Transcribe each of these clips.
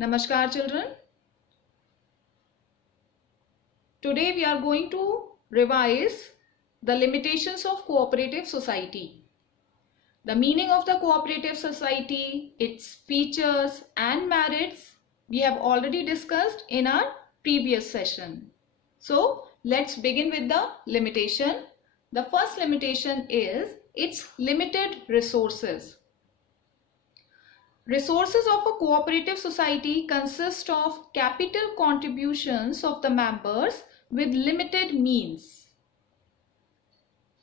Namaskar children. Today we are going to revise the limitations of cooperative society. The meaning of the cooperative society, its features and merits we have already discussed in our previous session. So let's begin with the limitation. The first limitation is its limited resources. Resources of a cooperative society consist of capital contributions of the members with limited means.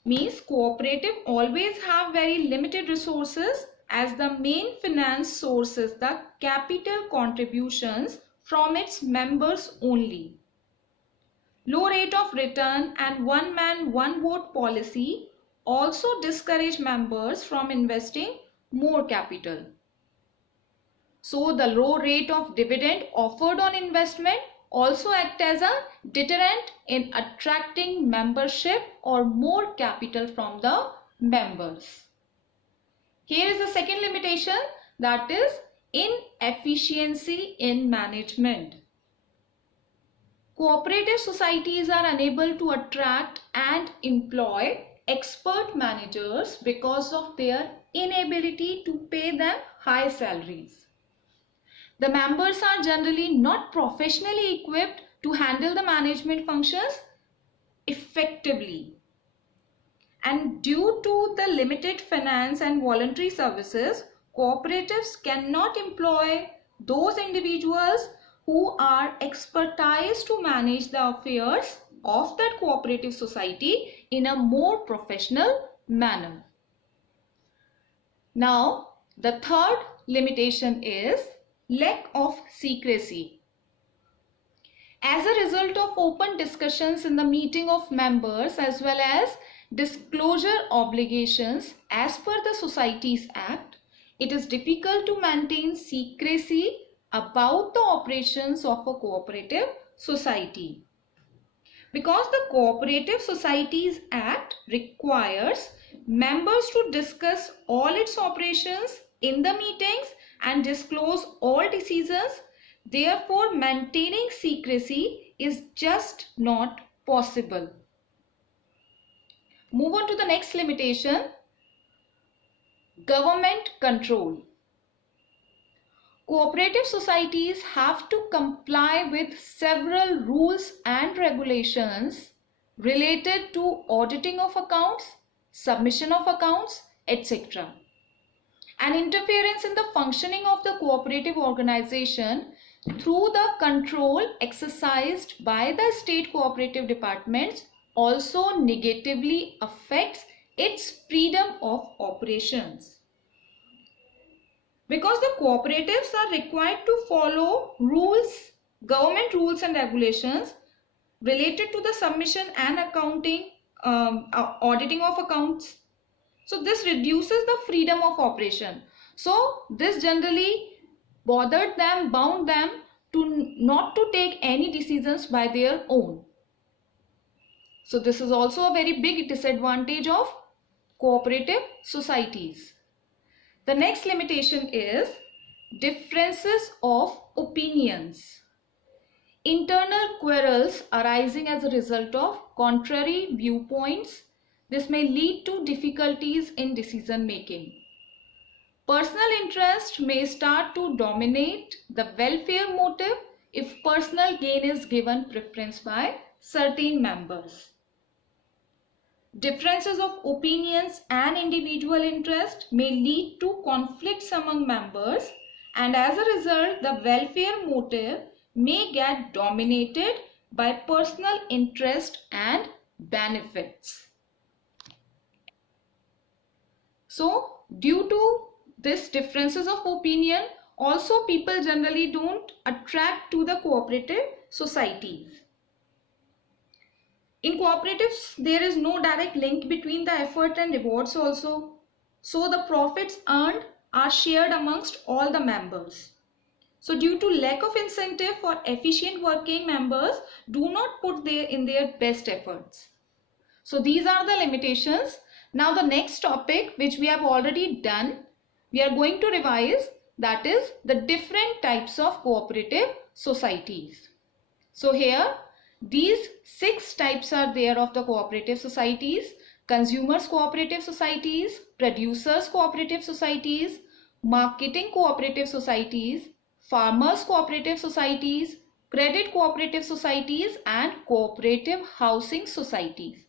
Means cooperative always have very limited resources, as the main finance source is the capital contributions from its members only. Low rate of return and one man one vote policy also discourage members from investing more capital. So the low rate of dividend offered on investment also act as a deterrent in attracting membership or more capital from the members. Here is the second limitation, that is inefficiency in management. Cooperative societies are unable to attract and employ expert managers because of their inability to pay them high salaries. The members are generally not professionally equipped to handle the management functions effectively. And due to the limited finance and voluntary services, cooperatives cannot employ those individuals who are expertise to manage the affairs of that cooperative society in a more professional manner. Now, the third limitation is lack of secrecy. As a result of open discussions in the meeting of members as well as disclosure obligations as per the Societies Act, it is difficult to maintain secrecy about the operations of a cooperative society. Because the Cooperative Societies Act requires members to discuss all its operations in the meetings and disclose all decisions, therefore maintaining secrecy is just not possible. Move on to the next limitation, government control. Cooperative societies have to comply with several rules and regulations related to auditing of accounts, submission of accounts, etc. An interference in the functioning of the cooperative organization through the control exercised by the state cooperative departments also negatively affects its freedom of operations. Because the cooperatives are required to follow rules, government rules and regulations related to the submission and accounting, auditing of accounts. So this reduces the freedom of operation. So this generally bothered them, bound them to not to take any decisions by their own. So this is also a very big disadvantage of cooperative societies. The next limitation is differences of opinions. Internal quarrels arising as a result of contrary viewpoints. This may lead to difficulties in decision making. Personal interest may start to dominate the welfare motive if personal gain is given preference by certain members. Differences of opinions and individual interest may lead to conflicts among members, and as a result, the welfare motive may get dominated by personal interest and benefits. So, due to this differences of opinion, also people generally don't attract to the cooperative societies. In cooperatives, there is no direct link between the effort and rewards also. So the profits earned are shared amongst all the members. So due to lack of incentive for efficient working, members do not put in their best efforts. So these are the limitations. Now the next topic which we have already done, we are going to revise that is the different types of cooperative societies. So here these 6 types are there of the cooperative societies: consumers cooperative societies, producers cooperative societies, marketing cooperative societies, farmers cooperative societies, credit cooperative societies, and cooperative housing societies.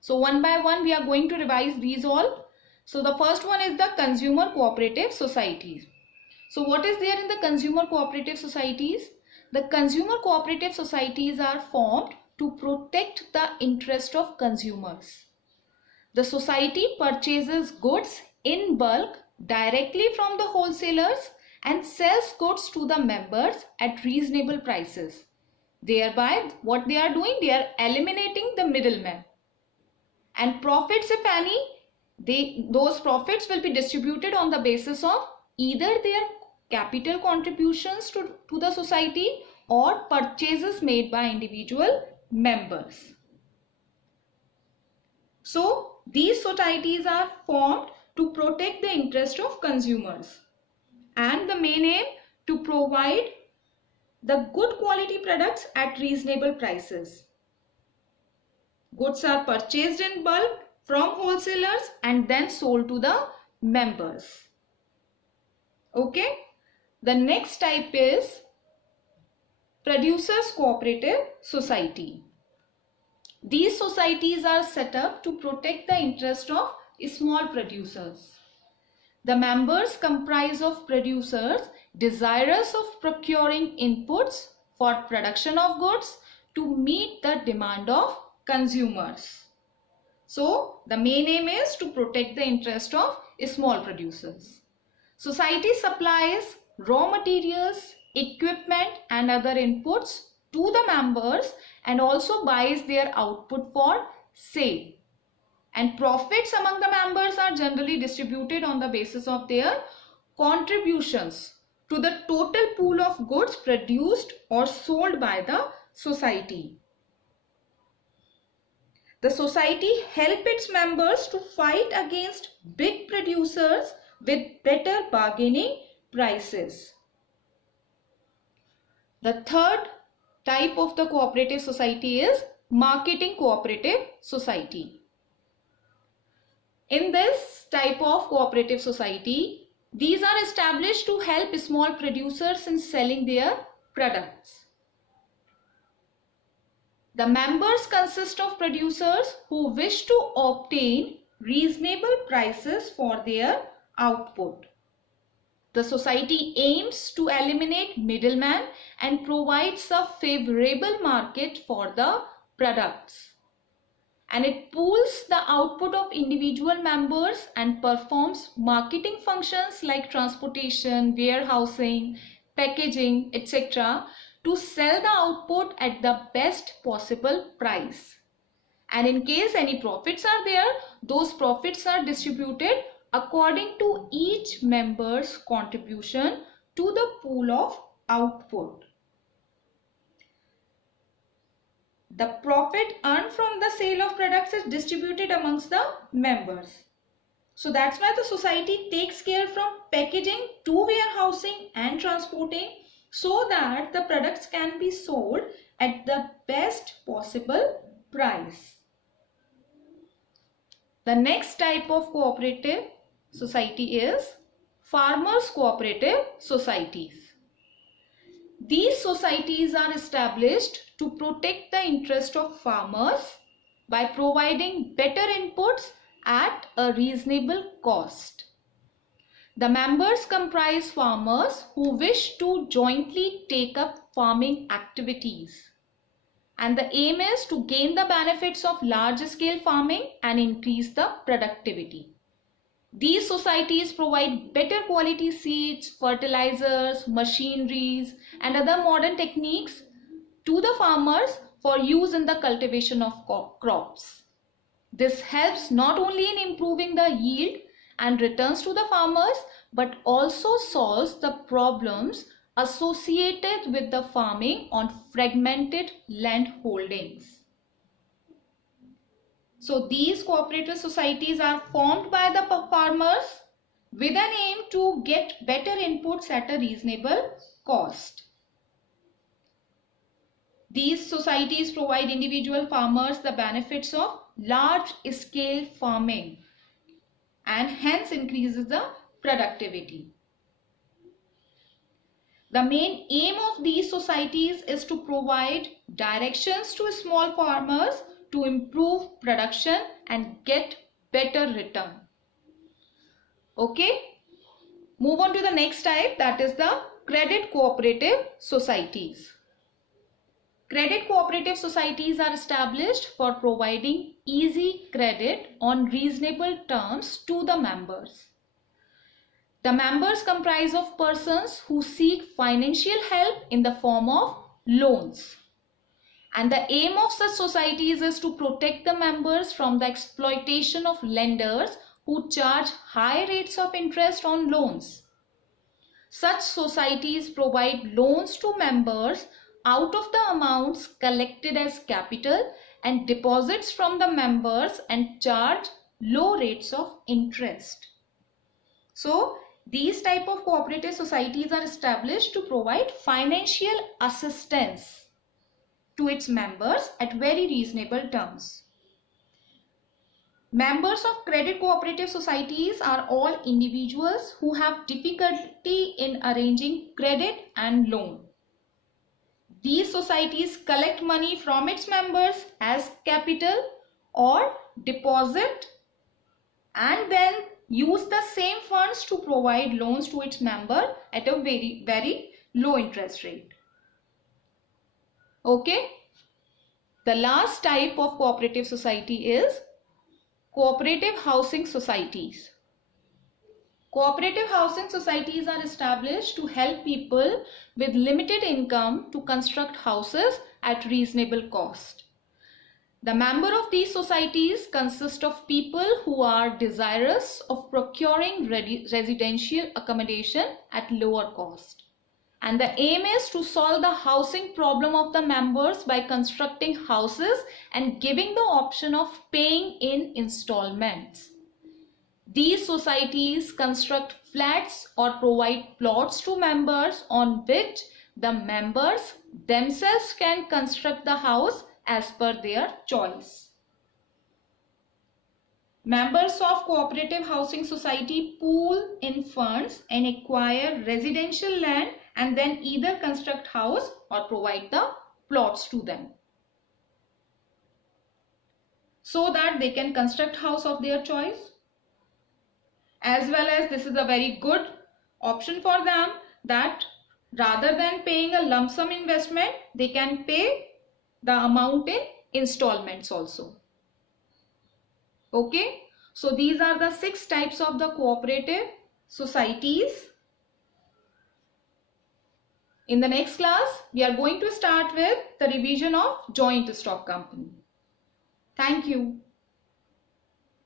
So one by one we are going to revise these all. So the first one is the consumer cooperative societies. So what is there in the consumer cooperative societies? The consumer cooperative societies are formed to protect the interest of consumers. The society purchases goods in bulk directly from the wholesalers and sells goods to the members at reasonable prices. Thereby, what they are doing, they are eliminating the middleman. And profits, if any, those profits will be distributed on the basis of either their capital contributions to the society or purchases made by individual members. So these societies are formed to protect the interest of consumers, and the main aim to provide the good quality products at reasonable prices. Goods are purchased in bulk from wholesalers and then sold to the members. Okay. The next type is producers cooperative society. These societies are set up to protect the interest of small producers. The members comprise of producers desirous of procuring inputs for production of goods to meet the demand of consumers. So the main aim is to protect the interest of small producers. Society supplies raw materials, equipment and other inputs to the members and also buys their output for sale. And profits among the members are generally distributed on the basis of their contributions to the total pool of goods produced or sold by the society. The society helps its members to fight against big producers with better bargaining prices. The third type of the cooperative society is marketing cooperative society. In this type of cooperative society, these are established to help small producers in selling their products. The members consist of producers who wish to obtain reasonable prices for their output. The society aims to eliminate middlemen and provides a favorable market for the products. And it pools the output of individual members and performs marketing functions like transportation, warehousing, packaging, etc. to sell the output at the best possible price. And in case any profits are there, those profits are distributed according to each member's contribution to the pool of output. The profit earned from the sale of products is distributed amongst the members. So that's why the society takes care from packaging to warehousing and transporting, so that the products can be sold at the best possible price. The next type of cooperative society is farmers cooperative societies. These societies are established to protect the interest of farmers by providing better inputs at a reasonable cost. The members comprise farmers who wish to jointly take up farming activities. And the aim is to gain the benefits of large-scale farming and increase the productivity. These societies provide better quality seeds, fertilizers, machineries, and other modern techniques to the farmers for use in the cultivation of crops. This helps not only in improving the yield and returns to the farmers, but also solves the problems associated with the farming on fragmented land holdings. So these cooperative societies are formed by the farmers with an aim to get better inputs at a reasonable cost. These societies provide individual farmers the benefits of large-scale farming and hence increases the productivity. The main aim of these societies is to provide directions to small farmers to improve production and get better return. Okay, move on to the next type, that is the credit cooperative societies. Credit cooperative societies are established for providing easy credit on reasonable terms to the members. The members comprise of persons who seek financial help in the form of loans. And the aim of such societies is to protect the members from the exploitation of lenders who charge high rates of interest on loans. Such societies provide loans to members out of the amounts collected as capital and deposits from the members and charge low rates of interest. So, these type of cooperative societies are established to provide financial assistance to its members at very reasonable terms. Members of credit cooperative societies are all individuals who have difficulty in arranging credit and loan. These societies collect money from its members as capital or deposit and then use the same funds to provide loans to its member at a very low interest rate. Okay. The last type of cooperative society is cooperative housing societies. Cooperative housing societies are established to help people with limited income to construct houses at reasonable cost. The member of these societies consist of people who are desirous of procuring residential accommodation at lower cost. And the aim is to solve the housing problem of the members by constructing houses and giving the option of paying in installments. These societies construct flats or provide plots to members on which the members themselves can construct the house as per their choice. Members of cooperative housing society pool in funds and acquire residential land and then either construct house or provide the plots to them, so that they can construct house of their choice. As well as this is a very good option for them that rather than paying a lump sum investment, they can pay the amount in installments also. Okay, so these are the 6 types of the cooperative societies. In the next class, we are going to start with the revision of joint stock company. Thank you.